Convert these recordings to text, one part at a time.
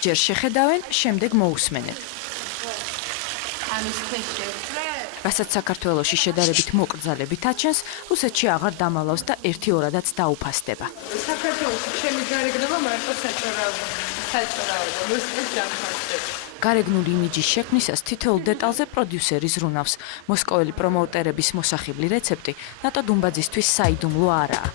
ჯერ შეხედავენ, შემდეგ მოусმენენ. რასაც საქართველოში შედარებით მოკრძალებით აჩენს, რუსეთში აღარ დამალავს და 1-2-დაც დაუფასდება. საქართველოში ჩემი გარეგნობა მარტო საჭიროა, რუსეთს დამფასდება. გარეგნული იმიჯის შექმნისას თითოეულ დეტალზე პროდიუსერი ზრუნავს. მოსკოველი პრომოუტერების მოსახიბლი რეცეპტი ნატო დუმბაძისთვის საიდუმლო არაა.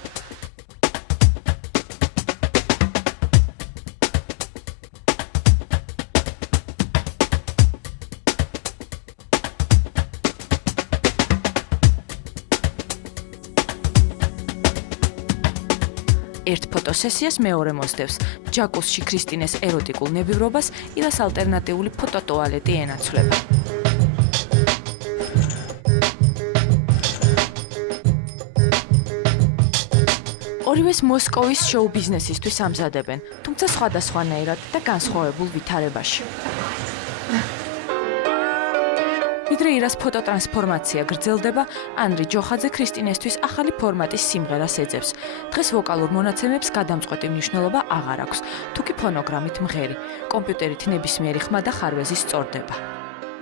ერთ ფოტოსესიას მეორე მოსდევს. ჯაკუსში ქრისტინეს ეროტიკულ ნებივრობას ილას ალტერნატიული ფოტოტუალეტი ენაცვლება. ორივეს მოსკოვის შოუ ბიზნესისთვის ამზადებენ, თუმცა სხვადასხვანაირად და განსხვავებულ ვითარებაში. ვიდრე ირას ფოტოტრანსფორმაცია გრძელდება, ანრი ჯოხაძე ქრისტინესთვის ახალი ფორმატის სიმღერას ეძებს. დღეს ვოკალურ მონაცემებს გადამწყვეტი მნიშვნელობა აღარ აქვს, თუკი ფონოგრამით მღერი. კომპიუტერით ნებისმიერი ხმა და ხარვეზი სწორდება.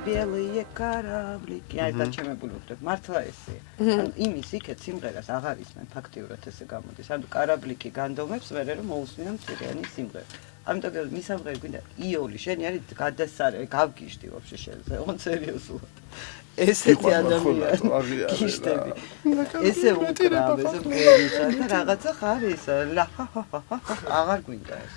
Белые кораблики, აი დაჩემებული ვხდები, მართლა ესეა. ანუ იმის იქეთ სიმღერას აღარ ისმენ ფაქტიურად ესე გამოდის. ანუ კარაბლიკი განდომებს მერე რომ მოусმინონ წირიანი სიმღერა. ამიტომ მისამღერი გვინდა იოლი, შენი არის გადასარე, გავგიშდი ვაფშე შენზე, on სერიოზულად. ესეთი ადამიანი გიშდები. ესე უკრავ, ესე მღერისა და რაღაცა ხარ ის, აღარ გვინდა ეს.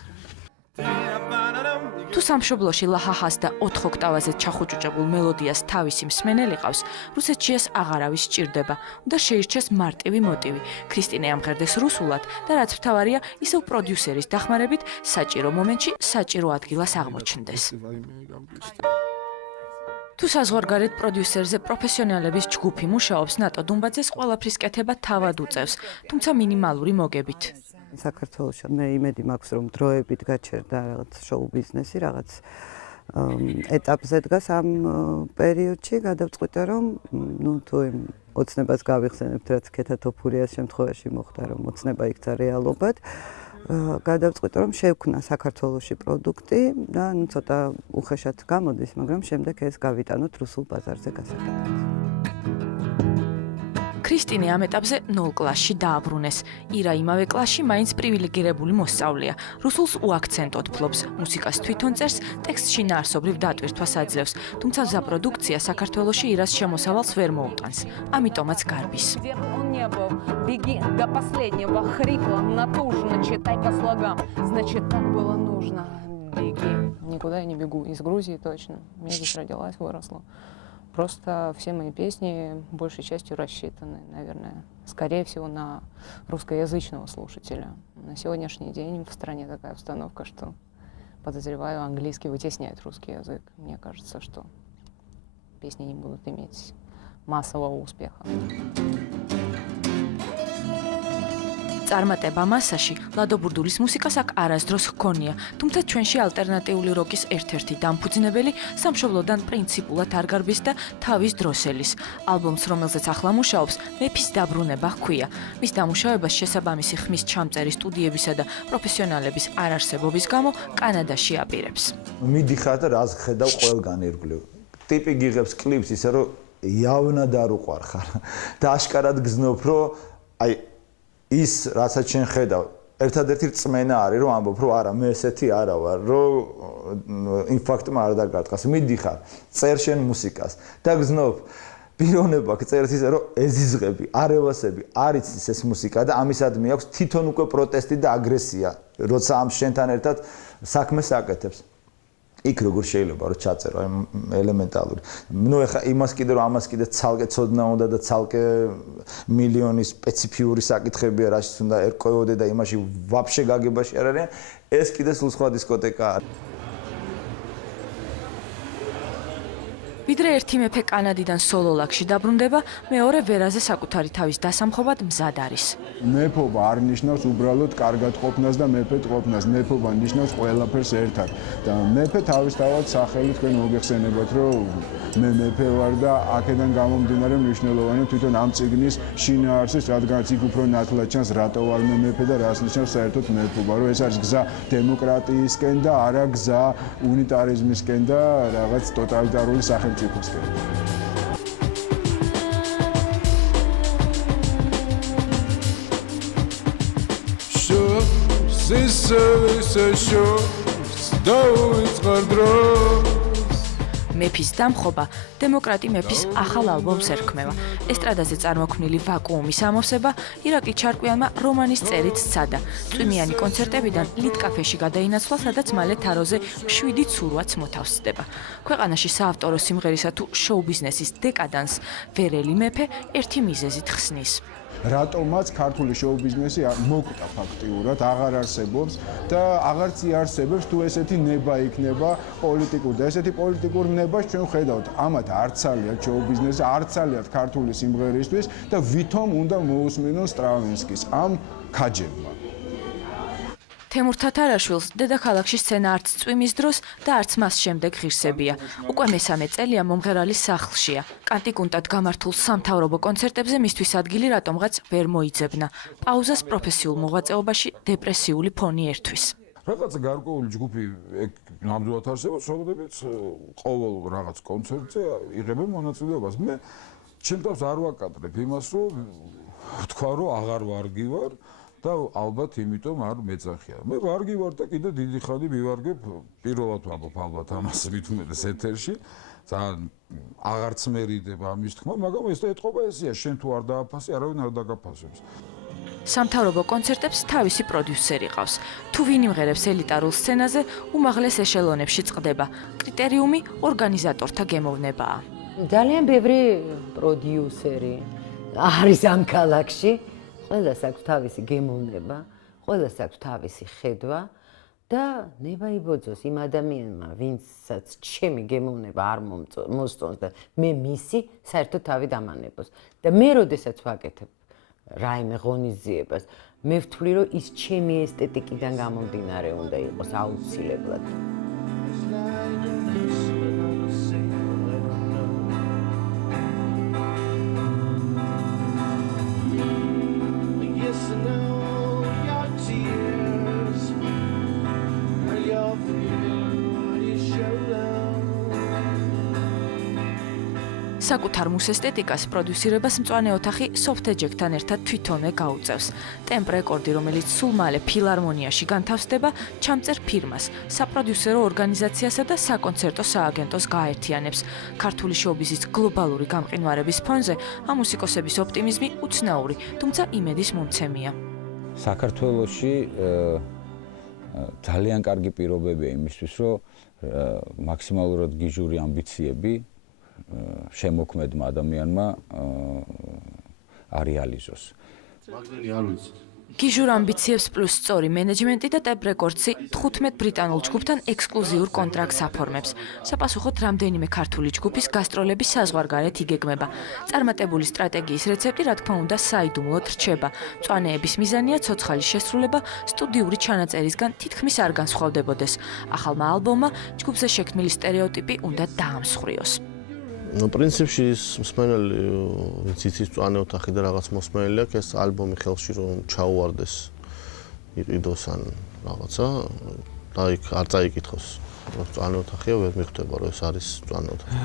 თუ სამშობლოში ლაჰაჰას და 4 ოქტავაზე ჩახუჭუჭებულ მელოდიას თავისი მსმენელი ყავს, რუსეთში ეს აღარავის სჭირდება. უნდა შეირჩეს მარტივი მოტივი. ქრისტინე ამღერდეს რუსულად და რაც მთავარია, ისევ პროდიუსერის დახმარებით საჭირო მომენტში საჭირო ადგილას აღმოჩნდეს. თუ საზღვარგარეთ პროდიუსერზე პროფესიონალების ჯგუფი მუშაობს, ნატო დუმბაძეს ყველაფრის კეთება თავად უწევს, თუმცა მინიმალური მოგებით. საქართველოში მე იმედი მაქვს რომ დროებით გაჩერდა რაღაც შოუ ბიზნესი რაღაც ეტაპზე დგას ამ პერიოდში გადავწყვიტე რომ თუ ოცნებას გავიხსენებთ რაც ქეთათოფურიას შემთხვევაში მოხდა რომ ოცნება იქცა რეალობად გადავწყვიტე რომ შევქმნა საქართველოში პროდუქტი და ცოტა უხეშად გამოდის მაგრამ შემდეგ ეს გავიტანოთ რუსულ ბაზარზე გასაკეთებლად. ქრისტინე ამ ეტაპზე 0 კლასში დააბრუნეს. ირა იმავე კლასში მაინც პრივილეგირებული მოსწავლეა. რუსულს უაქცენტოდ ფლობს, მუსიკას თვითონ წერს, ტექსტში ნაარსობრივ დატვირთვას აძლევს, თუმცა მზა პროდუქცია საქართველოში ირას შემოსავალს ვერ მოუტანს. ამიტომაც გარბის. Никуда я не бегу. Из Грузии точно. Я здесь родилась, выросла. Просто все мои песни большей частью рассчитаны, наверное, скорее всего, на русскоязычного слушателя. На сегодняшний день в стране такая обстановка, что, подозреваю, английский вытесняет русский язык. Мне кажется, что песни не будут иметь массового успеха. წარმატება მასაში ლადო ბურდულის მუსიკას აქ არასდროს ჰქონია, თუმცა ჩვენში ალტერნატიული როკის ერთ-ერთი დამფუძნებელი სამშობლოდან პრინციპულად არ გარბის და თავის დროსელის. ალბომს, რომელზეც ახლა მუშაობს, მეფის დაბრუნება ჰქვია. მის დამუშავებას შესაბამისი ხმის ჩამწერი სტუდიებისა და პროფესიონალების არარსებობის გამო კანადაში აპირებს. მიდიხარ და რას ხედავ ყველგან ირგვლივ. ტიპი გიღებს კლიპს ისე რომ იავნად არ უყვარხარ და აშკარად გზნობ რომ აი ის რასაც შენ ხედავ ერთადერთი რწმენა არის რომ ამბობ რომ არა მე ესეთი არა ვარ რომ იმ ფაქტმა არ დაგარტყას მიდიხარ წერ შენ მუსიკას და გზნობ პიროვნება წერს ისე რომ ეზიზღები არევასები არ იცის ეს მუსიკა და ამისადმი აქვს თვითონ უკვე პროტესტი და აგრესია როცა ამ შენთან ერთად საქმეს აკეთებს იქ როგორ შეიძლება რომ ჩაწერო აი ელემენტალური. ნუ ეხა იმას კიდე რომ ამას კიდე ცალკე ცოდნა უნდა და ცალკე მილიონი სპეციფიური საკითხებია რაშიც უნდა ერკვეოდე და იმაში ვაფშე გაგებაში არ არიან ეს კიდე სულ სხვა დისკოტეკაა. ვიდრე ერთი მეფე კანადიდან სოლოლაკში დაბრუნდება, მეორე ვერაზე საკუთარი თავის დასამხობად მზად არის. მეფობა არ ნიშნავს უბრალოდ კარგად ყოფნას და მეფედ ყოფნას. მეფობა ნიშნავს ყველაფერს ერთად. და მეფე თავისთავად სახელი თქვენ მოგეხსენებათ, რომ მე მეფე ვარ და აქედან გამომდინარე მნიშვნელოვანია თვითონ ამ წიგნის შინაარსის, რადგანაც იქ უფრო ნათლად ჩანს რატო ვარ მე მეფე და რას ნიშნავს საერთოდ მეფობა, რომ ეს არის გზა დემოკრატიისკენ და არა გზა უნიტარიზმისკენ და რაღაც ტოტალიტარული სახელმწიფოსკენ. მეფის დამხობა დემოკრატი მეფის ახალ ალბომს ერქმევა. ესტრადაზე წარმოქმნილი ვაკუუმის ამოვსება ირაკლი ჩარკვიანმა რომანის წერით სცადა. წვიმიანი კონცერტებიდან ლით კაფეში გადაინაცვლა, სადაც მალე თაროზე 7 ცურვაც მოთავსდება. ქვეყანაში საავტორო სიმღერისა თუ შოუ-ბიზნესის დეკადანს ვერელი მეფე ერთი მიზეზით ხსნის. რატომაც ქართული შოუ-ბიზნესი მოკვდა ფაქტიურად, აღარ არსებობს და აღარც იარსებებს თუ ესეთი ნება იქნება პოლიტიკური და ესეთი პოლიტიკური ნება ჩვენ ხედავთ. ამათ არ ცალიათ შოუ-ბიზნესი, არ ცალიათ ქართული სიმღერისთვის და ვითომ უნდა მოусმინონ სტრავინსკის ამ ქაჯებმა. თემურ თათარაშვილს დედაქალაქში სცენა არც წვიმის დროს და არც მას შემდეგ ღირსებია. უკვე მესამე წელია მომღერალის სახლშია. კანტიკუნტად გამართულ სამთავრობო კონცერტებზე მისთვის ადგილი რატომღაც ვერ მოიძებნა. პაუზას პროფესიულ მოღვაწეობაში დეპრესიული ფონი ერთვის. რაღაცა გარკვეული ჯგუფი ნამდვილად არსებობს, რომლებიც ყოველ რაღაც კონცერტზე იღებენ მონაწილეობას. მე ჩემთვის არ ვაკადრებ იმას, რომ თქვა რომ აღარ ვარგი ვარ და ალბათ იმიტომ არ მეძახია. მე ვარგი ვარ და კიდე დიდი ხანი მივარგებ, პირველად ვამბობ ალბათ ამას მით უმეტეს ეთერში. ძალიან აღარც მერიდება ამის თქმა, მაგრამ ეს და ეთყობა ესეა, შენ თუ არ დააფასე, არავინ არ დაგაფასებს. სამთავრობო კონცერტებს თავისი პროდიუსერი ყავს. თუ ვინ იმღერებს ელიტარულ სცენაზე, უმაღლეს ეშელონებში წყდება. კრიტერიუმი ორგანიზატორთა გემოვნებაა. ძალიან ბევრი პროდიუსერი არის ამ ქალაქში. ყველას აქვს თავისი გემოვნება, ყველას აქვს თავისი ხედვა და ნება იბოძოს იმ ადამიანმა, ვინცაც ჩემი გემოვნება არ მოსწონს და მე მისი საერთოდ თავი დამანებოს. და მე როდესაც ვაკეთებ რაიმე ღონისძიებას, მე ვთვლი, რომ ის ჩემი ესთეტიკიდან გამომდინარე უნდა იყოს აუცილებლად. საკუთარ მუს ესთეტიკას პროდიუსირებას მწვანე ოთახი Soft-Eject-თან ერთად თვითონვე გაუწევს. ტემპ რეკორდი, რომელიც სულ მალე ფილარმონიაში განთავსდება, ჩამწერ ფირმას, საპროდიუსერო ორგანიზაციასა და საკონცერტო სააგენტოს გააერთიანებს. ქართული შოუ-ბიზნესის გლობალური გამყინვარების ფონზე ამ მუსიკოსების ოპტიმიზმი უცნაური, თუმცა იმედის მომცემია. საქართველოში ძალიან კარგი პირობებია იმისთვის, რომ მაქსიმალურად გიჟური ამბიციები შემოქმედმა ადამიანმა არეალიზოს. მაგდენი არ ვიცით. გიჟურ ამბიციებს პლუს სწორი მენეჯმენტი და ტემპ რეკორდსი 15 ბრიტანულ ჯგუფთან ექსკლუზიურ კონტრაქტს აფორმებს. საპასუხოდ რამდენიმე ქართული ჯგუფის გასტროლები საზღვარგარეთ იგეგმება. წარმატებული სტრატეგიის რეცეპტი, რა თქმა უნდა, საიდუმლოდ რჩება. მწვანეების მიზანია ცოცხალის შესრულება სტუდიური ჩანაწერისგან თითქმის არ განსხვავდებოდეს. ახალმა ალბომმა ჯგუფზე შექმნილი სტერეოტიპი უნდა დაამსხვრიოს. პრინციპში ის მსმენელი, ვინც იცის მწვანე ოთახი და რაღაც მოსმენელი აქვს, ეს ალბომი ხელში რომ ჩაუვარდეს, იყიდოს ან რაღაცა და იქ არ წაიკითხოს. მწვანე ოთახია, ვერ მიხვდება რომ ეს არის მწვანე ოთახი.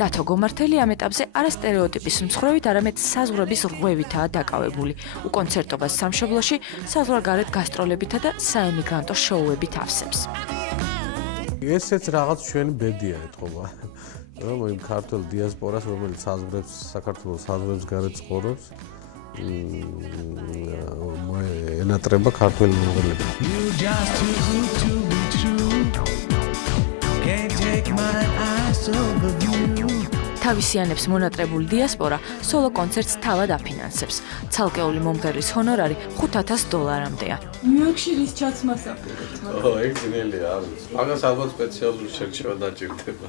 დათო გომართელი ამ ეტაპზე არა სტერეოტიპის მსხვერპლით, არამედ საზღვრების რღვევითაა დაკავებული. უკონცერტობას სამშობლოში, საზღვარგარეთ გასტროლებითა და საემიგრანტო შოუებით ავსებს. ესეც რაღაც ჩვენი ბედია ეთყობა. რომ იმ ქართულ დიასპორას, რომელიც საქართველოს საზღვრებს გარეთ ცხოვრობს, ენატრება ქართველი მომღერლები. თავისიანებს მონატრებული დიასპორა სოლო კონცერტს თავად აფინანსებს. ცალკეული მომღერლის ჰონორარი $5,000-მდეა. ნიუ-იორკში რის ჩაცმას აპირებთ? ეგ ძნელია, მაგას ალბათ სპეციალური შერჩევა დაჭირდება.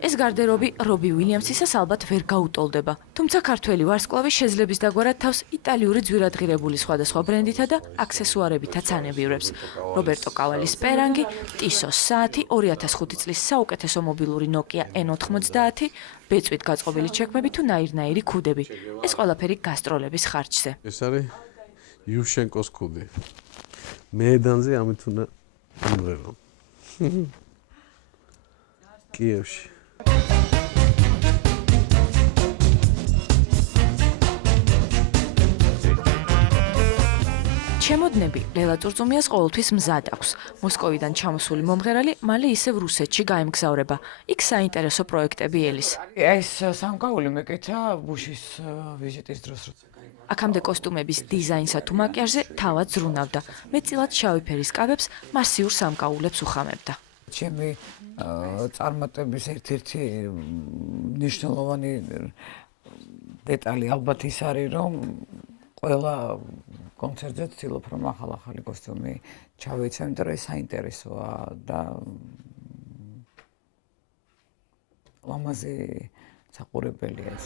ეს გარდერობი რობი უილიამსისას ალბათ ვერ გაუტოლდება. თუმცა ქართველი ვარსკვლავი შეძლებს დაგვარად თავს იტალიური ძვირადღირებული სხვადასხვა ბრენდითა და აქსესუარებითაც ანებივრებს. რობერტო კავალის პერანგი, ტისოს საათი, 2005 წლის საუკეთესო მობილური Nokia N90, ბეწვით გაწყობილი ჩექმები თუ ნაირნაირი ქუდები. ეს ყველაფერი გასტროლების ხარჯზე. ეს არის იუშენკოს ქუდი. მეედანზე ამით უნდა ამღერო. კიევში. ჩემოდნები ლელა წურწუმიას ყოველთვის მზად აქვს. მოსკოვიდან ჩამოსული მომღერალი მალე ისევ რუსეთში გაემგზავრება. იქ საინტერესო პროექტები ელის. ეს სამკაული მეკეთა ბუშის ვიზიტის დროს როცა. აქამდე კოსტუმების დიზაინსა თუ მაკიაჟზე თავად ზრუნავდა. მეტწილად შავი ფერის კაბებს მასიურ სამკაულებს უხამებდა. ჩემი წარმატების ერთ-ერთი მნიშვნელოვანი დეტალი ალბათ ის არის, რომ ყველა კონცერტზე ვცდილობ რომ ახალი კოსტუმი ჩავეცემ, იმიტომ რომ ეს საინტერესოა და ლამაზი საყურებელია ეს.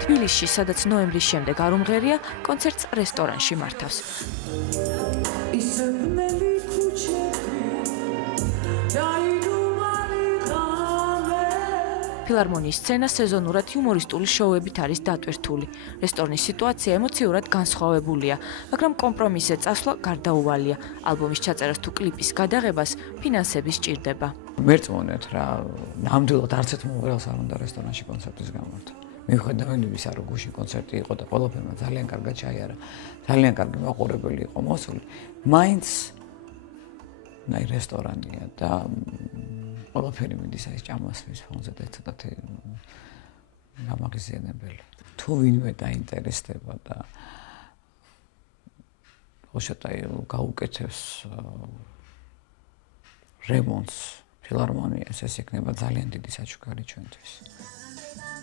თბილისში, სადაც ნოემბრის შემდეგ არ უმღერია, კონცერტს რესტორანში მართავს. ფილარმონიის სცენა სეზონურად იუმორისტული შოუებით არის დატვირთული. რესტორნის სიტუაცია ემოციურად განსხვავებულია, მაგრამ კომპრომისზე წასვლა გარდაუვალია. ალბომის ჩაწერას თუ კლიპის გადაღებას ფინანსები სჭირდება. მერწმუნეთ რა, ნამდვილად არც ერთ მომღერალს არ უნდა რესტორანში კონცერტის გამართვა. მიუხედავად იმისა, რომ გუში კონცერტი იყო და ყველაფერმა ძალიან კარგად ჩაიარა, ძალიან კარგი მაყურებელი იყო მოსული, მაინც ნაი რესტორანია და ყველაფერი მიდის აი ჭამასვის ფონზე და ცოტათი გამაღიზიანებელი. თუ ვინმე დაინტერესდება და უშატაი გაუკეთებს რემონტს ფილარმონიას, ეს იქნება ძალიან დიდი საჩუქარი ჩვენთვის.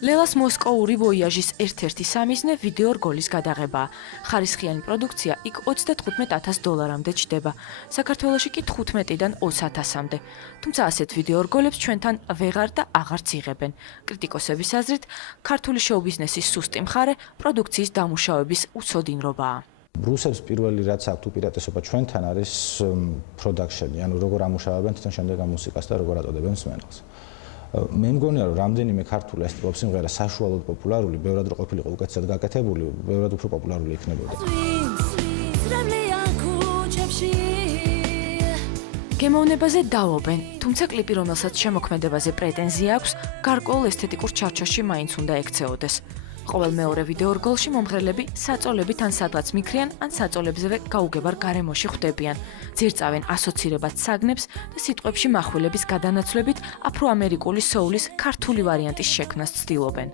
ლელას მოსკოვური ვოიაჟის ერთ-ერთი სამიზნე ვიდეო რგოლის გადაღებაა. ხარისხიანი პროდუქცია იქ $35,000-მდე ჩდება. საქართველოში კი 15-დან 20,000-მდე. თუმცა ასეთ ვიდეო რგოლებს ჩვენთან ვეღარ და აღარც იღებენ. კრიტიკოსების აზრით, ქართული შოუ-ბიზნესის სუსტი მხარე პროდუქციის დამუშავების უცოდინრობაა. რუსებს პირველი რაც აქვთ უპირატესობა ჩვენთან არის პროდაქშენი, ანუ როგორ ამუშავებენ თვითონ შემდეგ ამ მუსიკას და როგორ აწოდებენ მსმენელს. მე მგონია რომ რამდენიმე ქართული ეს ტიპის სიმღერა საშუალოდ პოპულარული, ბევრად რო ყოფილიყო უკეთესად გაკეთებული, ბევრად უფრო პოპულარული იქნებოდა. გემოვნებაზე დავობენ, თუმცა კლიპი, რომელსაც შემოქმედებაზე პრეტენზია აქვს, გარკვეულ ესთეტიკურ ჩარჩოში მაინც უნდა ექცეოდეს. ყოველ მეორე ვიდეო რგოლში მომღერლები საწოლებით ან სადღაც მიქრიან, ან საწოლებზევე გაუგებარ გარემოში ხვდებიან. ძირწავენ ასოცირებად საგნებს და სიტყვებში מחვილების გადანაცვლებით აფრო-ამერიკული სოულის ქართული ვარიანტის შექმნას ცდილობენ.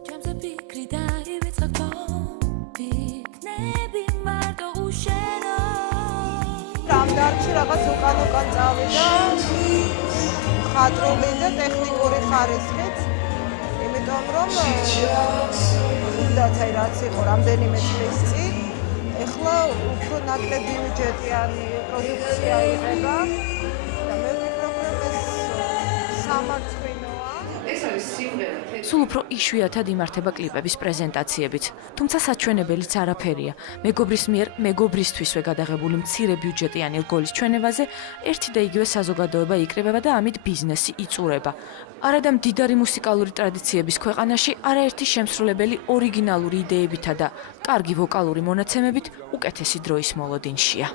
რამდარჩი რაღაც უკან წავიდა ხატრული და ტექნიკური ხარისხით, იმიტომ რომ თუნდაც აი რაც იყო რამდენიმე წლის წინ, ეხლა უფრო ნაკლები ბიუჯეტიანი პროდუქცია იღება და მე ვფიქრობ, რომ ეს სამარცხვინოა. ეს არის სიმღერა. სულ უფრო იშვიათად იმართება კლიპების პრეზენტაციებიც, თუმცა საჩვენებელიც არაფერია. მეგობრის მიერ მეგობრისთვისვე გადაღებული მცირე ბიუჯეტიანი რგოლის ჩვენებაზე ერთი და იგივე საზოგადოება იკრიბება და ამით ბიზნესი იწურება. არადა მდიდარი მუსიკალური ტრადიციების ქვეყანაში არაერთი შემსრულებელი ორიგინალური იდეებითა და კარგი ვოკალური მონაცემებით უკეთესი დროის მოლოდინშია.